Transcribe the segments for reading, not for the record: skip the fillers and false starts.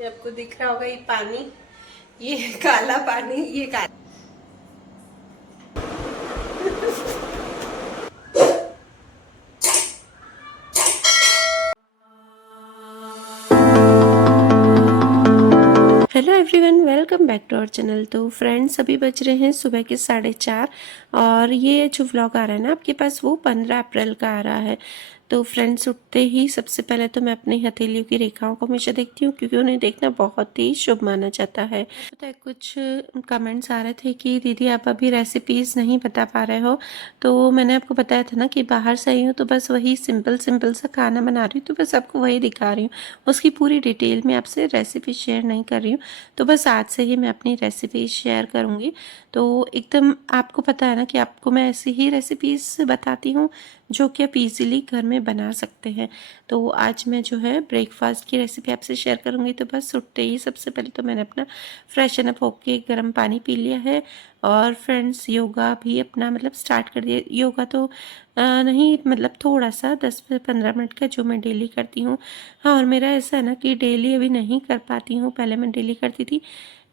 ये आपको दिख रहा होगा, ये पानी, ये काला पानी, ये काला। Hello everyone, welcome back to our channel. तो फ्रेंड्स, अभी बज रहे हैं सुबह के 4:30 और ये जो व्लॉग आ रहा है ना आपके पास, वो 15 अप्रैल का आ रहा है। तो फ्रेंड्स, उठते ही सबसे पहले तो मैं अपनी हथेलियों की रेखाओं को हमेशा देखती हूँ, क्योंकि उन्हें देखना बहुत ही शुभ माना जाता है। पता है, कुछ कमेंट्स आ रहे थे कि दीदी आप अभी रेसिपीज़ नहीं बता पा रहे हो। तो मैंने आपको बताया था ना कि बाहर से आई हूँ, तो बस वही सिंपल सिंपल सा खाना बना रही हूँ, तो बस आपको वही दिखा रही हूँ। उसकी पूरी डिटेल में आपसे रेसिपी शेयर नहीं कर रही हूँ। तो बस आज से ही मैं अपनी रेसिपीज़ शेयर करूँगी। तो एकदम आपको पता है ना कि आपको मैं ऐसी ही रेसिपीज़ बताती हूँ जो कि आप इजीली घर में बना सकते हैं। तो आज मैं जो है ब्रेकफास्ट की रेसिपी आपसे शेयर करूँगी। तो बस उठते ही सबसे पहले तो मैंने अपना फ्रेशन अप होके गर्म पानी पी लिया है। और फ्रेंड्स, योगा भी अपना मतलब स्टार्ट कर दिया। योगा तो नहीं, मतलब थोड़ा सा 10 से 15 मिनट का जो मैं डेली करती हूँ। हाँ, और मेरा ऐसा है ना कि डेली अभी नहीं कर पाती हूँ, पहले मैं डेली करती थी।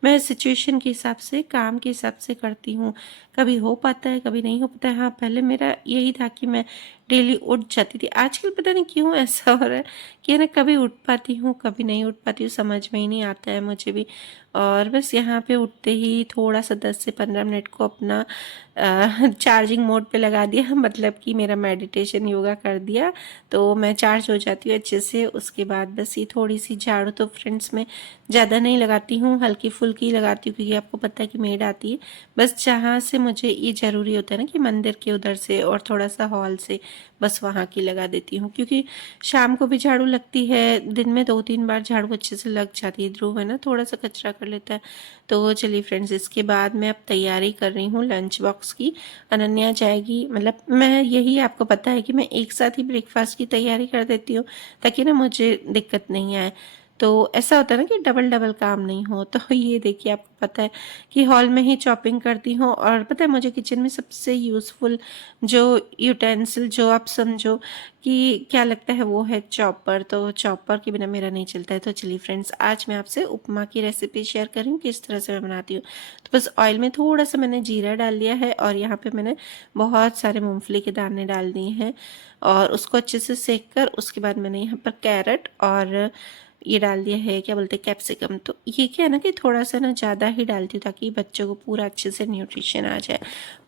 मैं सिचुएशन के हिसाब से, काम के हिसाब से करती हूँ। कभी हो पाता है, कभी नहीं हो पाता है। हाँ, पहले मेरा यही था कि मैं डेली उठ जाती थी। आजकल पता नहीं क्यों ऐसा हो रहा है कि है ना, कभी उठ पाती हूँ, कभी नहीं उठ पाती हूँ, समझ में ही नहीं आता है मुझे भी। और बस यहाँ पे उठते ही थोड़ा सा 10 से 15 मिनट को अपना चार्जिंग मोड पे लगा दिया, मतलब कि मेरा मेडिटेशन योगा कर दिया, तो मैं चार्ज हो जाती हूँ अच्छे से। उसके बाद बस ये थोड़ी सी झाड़ू तो फ्रेंड्स मैं ज़्यादा नहीं लगाती हूँ, हल्की फुल्की लगाती हूँ, क्योंकि आपको पता है कि मेड आती है। बस जहाँ से मुझे ये ज़रूरी होता है ना कि मंदिर के उधर से और थोड़ा सा हॉल से, बस वहाँ की लगा देती हूँ, क्योंकि शाम को भी झाड़ू लगती है। दिन में 2-3 बार झाड़ू अच्छे से लग जाती है। ध्रुव है ना, थोड़ा सा कचरा कर लेता है। तो चलिए फ्रेंड्स, इसके बाद मैं अब तैयारी कर रही हूँ लंच बॉक्स की। अनन्या जाएगी, मतलब मैं यही, आपको पता है कि मैं एक साथ ही ब्रेकफास्ट की तैयारी कर देती हूँ, ताकि ना मुझे दिक्कत नहीं आए। तो ऐसा होता है ना कि डबल डबल काम नहीं हो। तो ये देखिए, आपको पता है कि हॉल में ही चॉपिंग करती हूँ। और पता है, मुझे किचन में सबसे यूज़फुल जो यूटेंसिल, जो आप समझो कि क्या लगता है, वो है चॉपर। तो चॉपर के बिना मेरा नहीं चलता है। तो चलिए फ्रेंड्स, आज मैं आपसे उपमा की रेसिपी शेयर कर रही हूँ, किस तरह से मैं बनाती हूँ। तो बस ऑयल में थोड़ा सा मैंने जीरा डाल लिया है, और यहाँ पे मैंने बहुत सारे मूंगफली के दाने डाल दिए हैं, और उसको अच्छे से सेक कर उसके बाद मैंने यहाँ पर कैरेट और ये डाल दिया है, क्या बोलते हैं, कैप्सिकम। तो ये क्या है ना कि थोड़ा सा ना ज़्यादा ही डालती हूँ, ताकि बच्चों को पूरा अच्छे से न्यूट्रिशन आ जाए।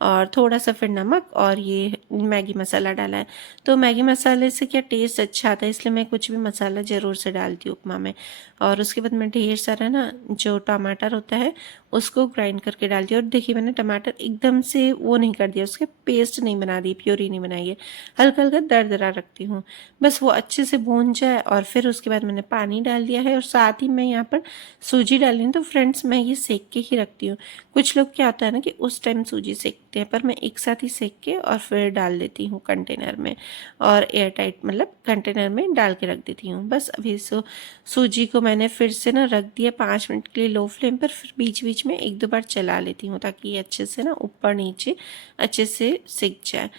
और थोड़ा सा फिर नमक, और ये मैगी मसाला डाला है। तो मैगी मसाले से क्या टेस्ट अच्छा आता है, इसलिए मैं कुछ भी मसाला ज़रूर से डालती हूँ उपमा में। और उसके बाद मैं ढेर सारा ना जो टमाटर होता है उसको ग्राइंड करके डालती हूँ। और देखिए, मैंने टमाटर एकदम से वो नहीं कर दिया, उसके पेस्ट नहीं बना दी, प्योरी नहीं बनाई है, हल्का हल्का दरदरा रखती हूँ। बस वो अच्छे से भून जाए, और फिर उसके बाद मैंने पानी डाल दिया है, और साथ ही मैं यहाँ पर सूजी डाली हूँ। तो फ्रेंड्स, मैं ये सेक के ही रखती हूँ। कुछ लोग क्या होता है ना कि उस टाइम सूजी सेकते हैं, पर मैं एक साथ ही सेक के और फिर डाल देती हूँ कंटेनर में, और एयर टाइट मतलब कंटेनर में डाल के रख देती हूँ। बस अभी सूजी को मैंने फिर से ना रख दिया 5 मिनट के लिए लो फ्लेम पर। फिर बीच बीच में 1-2 बार चला लेती हूँ, ताकि ये अच्छे से ना ऊपर नीचे अच्छे से सिक जाए।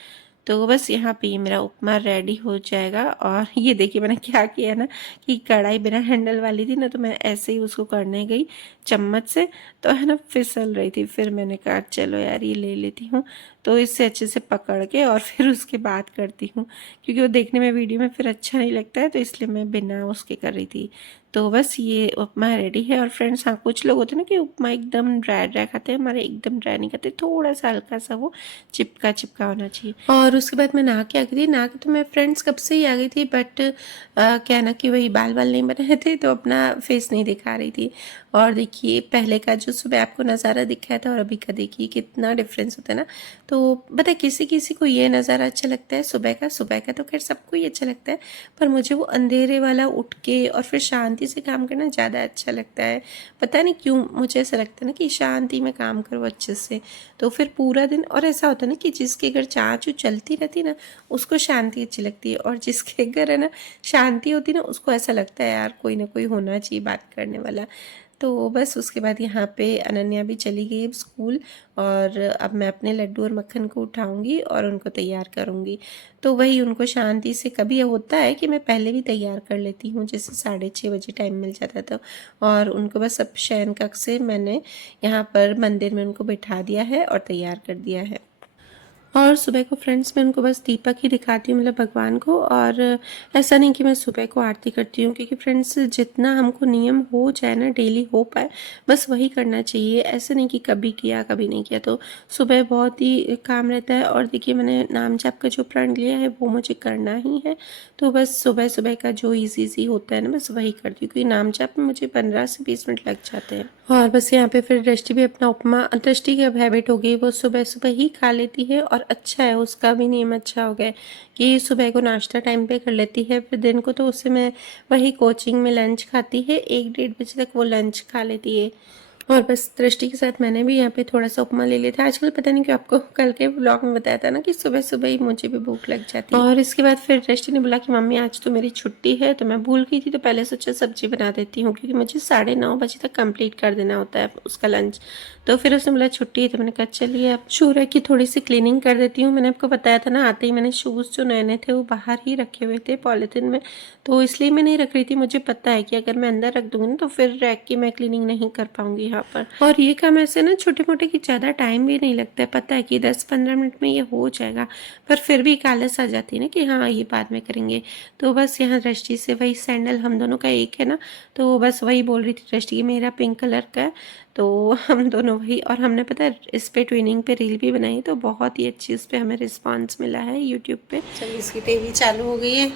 तो बस यहाँ पे ये मेरा उपमा रेडी हो जाएगा। और ये देखिए, मैंने क्या किया ना कि कढ़ाई बिना हैंडल वाली थी ना, तो मैं ऐसे ही उसको करने गई चम्मच से, तो है ना फिसल रही थी। फिर मैंने कहा चलो यार, ये ले लेती हूँ। तो इससे अच्छे से पकड़ के और फिर उसके बाद करती हूँ, क्योंकि वो देखने में वीडियो में फिर अच्छा नहीं लगता है, तो इसलिए मैं बिना उसके कर रही थी। तो बस ये उपमा रेडी है। और फ्रेंड्स, हाँ, कुछ लोग होते हैं ना कि उपमा एकदम ड्राई ड्राई खाते हैं, हमारे एकदम ड्राई नहीं खाते, थोड़ा सा हल्का सा वो चिपका चिपका होना चाहिए। और उसके बाद मैं नहा के आ गई थी। नहा के तो मैं फ्रेंड्स कब से ही आ गई थी, बट क्या ना कि वही बाल नहीं बनाए थे, तो अपना फेस नहीं दिखा रही थी। और देखिए, पहले का जो सुबह आपको नज़ारा दिखाया था और अभी का देखिए कितना डिफरेंस होता है ना। तो पता है, किसी किसी को ये नज़ारा अच्छा लगता है सुबह का तो खैर सबको ही अच्छा लगता है, पर मुझे वो अंधेरे वाला उठ के और फिर शांति से काम करना ज़्यादा अच्छा लगता है। पता नहीं क्यों मुझे ऐसा लगता है ना कि शांति में काम करो अच्छे से, तो फिर पूरा दिन। और ऐसा होता है ना कि जिसके घर चाँचू चलती रहती है ना, उसको शांति अच्छी लगती है, और जिसके घर है ना शांति होती है ना, उसको ऐसा लगता है यार कोई ना कोई होना चाहिए बात करने वाला। तो बस उसके बाद यहाँ पे अनन्या भी चली गई स्कूल, और अब मैं अपने लड्डू और मक्खन को उठाऊंगी और उनको तैयार करूंगी। तो वही उनको शांति से, कभी होता है कि मैं पहले भी तैयार कर लेती हूँ, जैसे 6:30 बजे टाइम मिल जाता है तो। और उनको बस अब शयन कक्ष से मैंने यहाँ पर मंदिर में उनको बिठा दिया है और तैयार कर दिया है। और सुबह को फ्रेंड्स मैं उनको बस दीपक ही दिखाती हूँ, मतलब भगवान को। और ऐसा नहीं कि मैं सुबह को आरती करती हूँ, क्योंकि फ्रेंड्स जितना हमको नियम हो जाए ना, डेली हो पाए, बस वही करना चाहिए। ऐसा नहीं कि कभी किया कभी नहीं किया। तो सुबह बहुत ही काम रहता है, और देखिए मैंने नाम जाप का जो प्रण लिया है वो मुझे करना ही है। तो बस सुबह सुबह का जो ईजी होता है ना, बस वही करती हूँ, क्योंकि नाम जाप में मुझे 15 से 20 मिनट लग जाते हैं। और बस यहाँ पे फिर दृष्टि भी अपना उपमा, दृष्टि की अब हैबिट हो गई, वो सुबह सुबह ही खा लेती है। और अच्छा है, उसका भी नियम अच्छा हो गया कि सुबह को नाश्ता टाइम पे कर लेती है, फिर दिन को तो उससे मैं वही कोचिंग में लंच खाती है, 1-1:30 बजे तक वो लंच खा लेती है। और बस दृष्टि के साथ मैंने भी यहाँ पे थोड़ा सा उपमा ले लिया था। आजकल पता नहीं कि आपको कल के ब्लॉग में बताया था ना कि सुबह सुबह ही मुझे भी भूख लग जाती है। और इसके बाद फिर दृष्टि ने बोला कि मम्मी आज तो मेरी छुट्टी है, तो मैं भूल गई थी, तो पहले सोचा सब्जी बना देती हूँ, क्योंकि मुझे 9:30 बजे तक कंप्लीट कर देना होता है उसका लंच। तो फिर उसने बोला छुट्टी है, तो मैंने कहा चलिए अब शूर्य की थोड़ी सी क्लीनिंग कर देती हूँ। मैंने आपको बताया था ना, आते ही मैंने शूज़ जो नए नए थे वो बाहर ही रखे हुए थे पॉलीथिन में, तो इसलिए मैं नहीं रख रही थी। मुझे पता है कि अगर मैं अंदर रख दूँगी ना तो फिर रैक की मैं क्लीनिंग नहीं कर पाऊँगी यहाँ पर। और ये काम ऐसे ना छोटे मोटे की ज़्यादा टाइम भी नहीं लगता है, पता है कि 10-15 मिनट में ये हो जाएगा, पर फिर भी एक आलस आ जाती है ना कि हाँ ये बाद में करेंगे। तो बस यहाँ दृष्टि से वही सैंडल हम दोनों का एक है ना, तो बस वही बोल रही थी दृष्टि की मेरा पिंक कलर का है, तो हम दोनों वही। और हमने पता है इस पे ट्विनिंग पे रील भी बनाई, तो बहुत ही अच्छी उस पर हमें रिस्पॉन्स मिला है यूट्यूब पे। चलिए इसकी टीवी चालू हो गई है।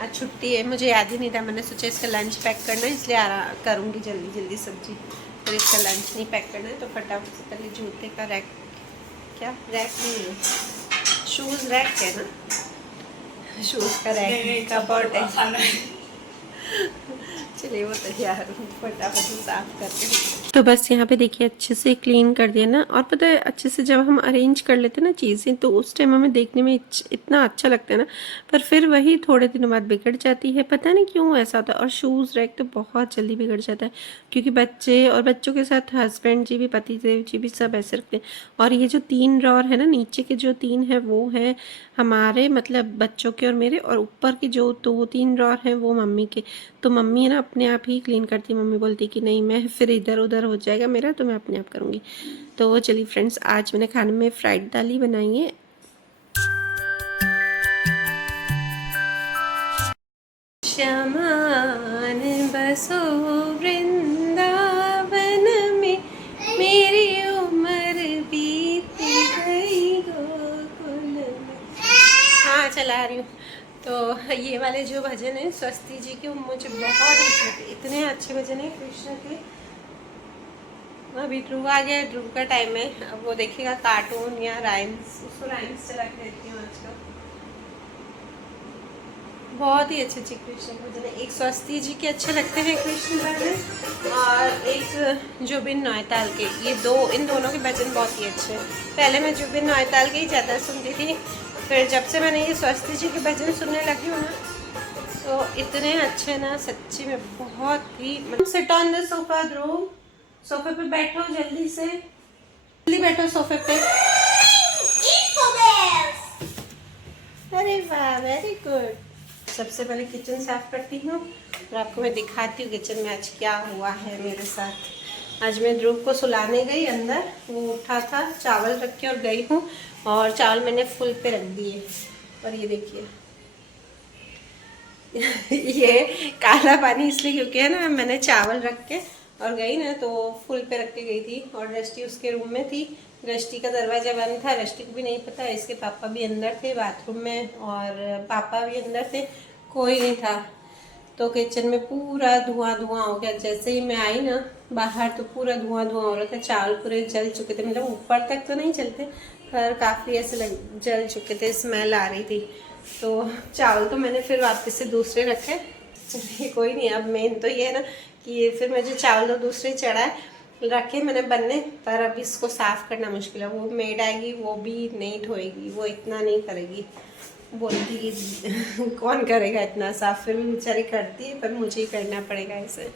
आज छुट्टी है, मुझे याद ही नहीं था, मैंने सोचा इसका लंच पैक करना है, इसलिए करूँगी जल्दी जल्दी सब्जी, फिर इसका लंच नहीं पैक करना है। तो फटाफट से पहले जूते का रैक, क्या रैक नहीं है, शूज़ रैक है ना, शूज़ का रैक का बॉट है। चलिए वो तैयार फटाफट से साफ करके। तो बस यहाँ पे देखिए अच्छे से क्लीन कर दिया ना। और पता है अच्छे से जब हम अरेंज कर लेते हैं ना चीज़ें, तो उस टाइम हमें देखने में इतना अच्छा लगता है ना, पर फिर वही थोड़े दिनों बाद बिगड़ जाती है, पता नहीं क्यों ऐसा होता है। और शूज़ रैक तो बहुत जल्दी बिगड़ जाता है, क्योंकि बच्चे और बच्चों के साथ हस्बैंड जी भी, पति देव जी भी सब ऐसे रखते हैं। और ये जो 3 ड्रॉर है ना, नीचे के जो 3 है वो है हमारे, मतलब बच्चों के और मेरे, और ऊपर के जो 2-3 ड्रॉर हैं वो मम्मी के। तो मम्मी है ना अपने आप ही क्लीन करती है, मम्मी बोलती कि नहीं मैं फिर इधर उधर हो जाएगा मेरा, तो मैं अपने आप करूँगी। तो चलिए फ्रेंड्स, आज मैंने खाने में फ्राइड दाल ही बनाई है। शमान बसो वृंदावन में, मेरी उम्र बीत गई गोकुल में। हाँ चला रही हूँ। तो ये वाले जो भजन है स्वस्ति जी के, मुझे बहुत ही इतने अच्छे भजन है कृष्ण के। अभी ध्रुव आ गया, ध्रुव का टाइम है, अब वो देखेगा कार्टून या राइम्स, उसको राइम्स चला के देती हूँ आजकल। बहुत ही अच्छे अच्छे कृष्ण भजन है। एक स्वस्ति जी के अच्छे लगते हैं कृष्ण भजन, और एक जुबिन नौताल के, ये दो, इन दोनों के भजन बहुत ही अच्छे हैं। पहले मैं जुबिन नौताल के ही ज़्यादा सुनती थी, फिर जब से मैंने ये स्वस्ति जी के भजन सुनने लगी हूँ ना, तो इतने अच्छे ना सच्ची में, बहुत ही। सिट ऑन द सोफा ध्रुव, सोफे पे बैठो जल्दी से, जल्दी बैठो सोफे पे। अरे वाह वेरी गुड। सबसे पहले किचन साफ करती हूँ और आपको मैं दिखाती हूँ किचन में आज क्या हुआ है मेरे साथ। आज मैं ध्रुव को सुलाने गई अंदर, वो उठा था, चावल रख के और गई हूँ, और चावल मैंने फुल पे रख दिए। और ये देखिए ये काला पानी इसलिए क्योंकि है ना, मैंने चावल रख के और गई ना, तो फुल पे रख के गई थी। और दृष्टि उसके रूम में थी, दृष्टि का दरवाज़ा बंद था, दृष्टि को भी नहीं पता, इसके पापा भी अंदर थे बाथरूम में, और पापा भी अंदर थे, कोई नहीं था। तो किचन में पूरा धुआं धुआं हो गया। जैसे ही मैं आई ना बाहर, तो पूरा धुआं धुआं हो रहा था, चावल पूरे जल चुके थे, मतलब ऊपर तक तो नहीं चलते पर काफ़ी ऐसे जल चुके थे, स्मेल आ रही थी। तो चावल तो मैंने फिर वापस से दूसरे रखे। चलिए कोई नहीं, अब मेन तो ये है ना कि फिर मुझे चावल तो दूसरे चढ़ाए रखे मैंने बनने, पर अब इसको साफ़ करना मुश्किल है। वो मेड आएगी, वो भी नहीं धोएगी, वो इतना नहीं करेगी, बोलती कि कौन करेगा इतना साफ, फिर भी बेचारी करती है, पर मुझे ही करना पड़ेगा इसे।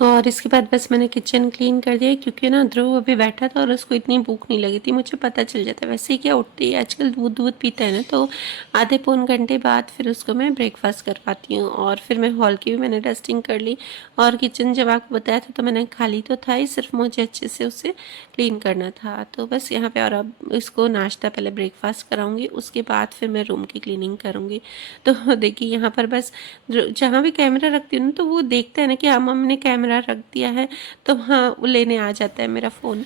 और इसके बाद बस मैंने किचन क्लीन कर दिया क्योंकि ना ध्रुव अभी बैठा था और उसको इतनी भूख नहीं लगी थी, मुझे पता चल जाता है। वैसे ही क्या उठते ही आजकल दूध दूध पीता है ना, तो आधे पौन घंटे बाद फिर उसको मैं ब्रेकफास्ट करवाती हूँ। और फिर मैं हॉल की भी मैंने डस्टिंग कर ली और किचन जब आपको बताया था तो मैंने खाली तो था ही, सिर्फ मुझे अच्छे से उसे क्लीन करना था। तो बस यहाँ पे और अब इसको नाश्ता पहले ब्रेकफास्ट कराऊंगी, उसके बाद फिर मैं रूम की क्लीनिंग करूँगी। तो देखिए यहाँ पर बस जहाँ भी कैमरा रखती हूँ ना, तो वो देखता है ना कि हाँ मम्मी ने कैमरा रख दिया है, तो हाँ वो लेने आ जाता है मेरा फ़ोन।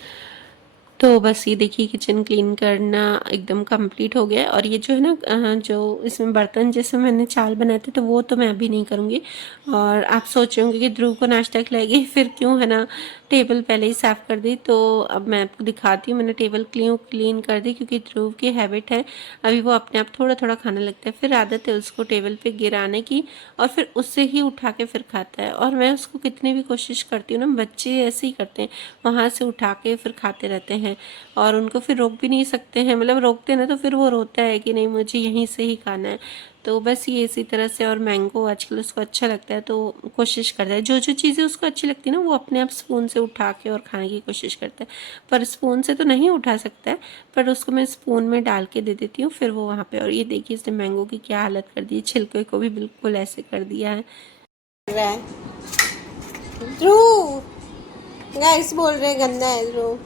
तो बस ये देखिए किचन क्लीन करना एकदम कंप्लीट हो गया है। और ये जो है ना जो इसमें बर्तन जैसे मैंने चावल बनाए थे, तो वो तो मैं अभी नहीं करूँगी। और आप सोच रहे होंगे कि ध्रुव को नाश्ता खिलाएगी, फिर क्यों है ना टेबल पहले ही साफ़ कर दी। तो अब मैं आपको दिखाती हूँ, मैंने टेबल क्लीन कर दी क्योंकि ध्रुव की हैबिट है, अभी वो अपने आप थोड़ा थोड़ा खाने लगता है, फिर आदत है उसको टेबल पे गिराने की और फिर उससे ही उठा के फिर खाता है। और मैं उसको कितनी भी कोशिश करती हूँ ना, बच्चे ऐसे ही करते हैं, वहाँ से उठा के फिर खाते रहते हैं और उनको फिर रोक भी नहीं सकते हैं, मतलब रोकते ना तो फिर वो रोता है कि नहीं मुझे यहीं से ही खाना है। तो बस ये इसी तरह से। और मैंगो आजकल उसको अच्छा लगता है तो कोशिश करता है, जो जो चीज़ें उसको अच्छी लगती है ना वो अपने आप स्पून से उठा के और खाने की कोशिश करता है। पर स्पून से तो नहीं उठा सकता है, पर उसको मैं स्पून में डाल के दे देती हूँ, फिर वो वहाँ पे। और ये देखिए इसने मैंगो की क्या हालत कर दी है, छिलके को भी बिल्कुल ऐसे कर दिया है। ध्रुव, गाइस बोल रहे गंदा है ध्रुव।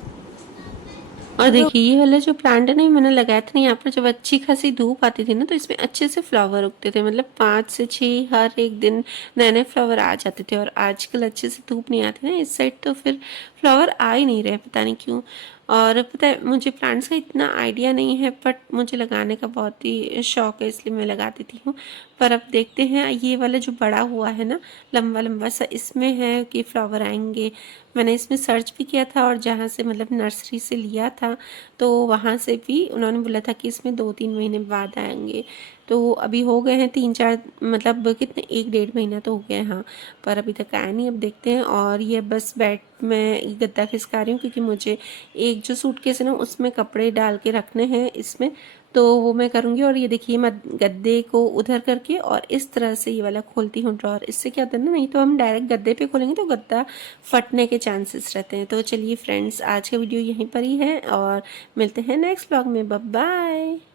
और देखिए ये वाला जो प्लांट है ना, ये मैंने लगाया था ना यहाँ पर, जब अच्छी खासी धूप आती थी ना तो इसमें अच्छे से फ्लावर उगते थे, मतलब 5 से 6 हर एक दिन नए नए फ्लावर आ जाते थे। और आजकल अच्छे से धूप नहीं आती ना इस साइड, तो फिर फ्लावर आ ही नहीं रहे, पता नहीं क्यों। और पता है मुझे प्लांट्स का इतना आइडिया नहीं है, बट मुझे लगाने का बहुत ही शौक है, इसलिए मैं लगा देती हूँ। पर अब देखते हैं, ये वाला जो बड़ा हुआ है ना लंबा लंबा सा, इसमें है कि फ्लावर आएंगे। मैंने इसमें सर्च भी किया था और जहाँ से मतलब नर्सरी से लिया था, तो वहाँ से भी उन्होंने बोला था कि इसमें 2-3 महीने बाद आएंगे। तो अभी हो गए हैं 3-4, मतलब कितने 1-1.5 महीना तो हो गया है, हाँ। पर अभी तक आया नहीं, अब देखते हैं। और ये बस बेड में गद्दा खिसका रही हूँ क्योंकि मुझे एक जो सूटकेस है ना उसमें कपड़े डाल के रखने हैं इसमें, तो वो मैं करूँगी। और ये देखिए मैं गद्दे को उधर करके और इस तरह से ये वाला खोलती हूँ ड्रॉर, इससे क्या होता है ना, नहीं तो हम डायरेक्ट गद्दे पे खोलेंगे तो गद्दा फटने के चांसेस रहते हैं। तो चलिए फ्रेंड्स, आज का वीडियो यहीं पर ही है और मिलते हैं नेक्स्ट ब्लॉग में। Bye bye.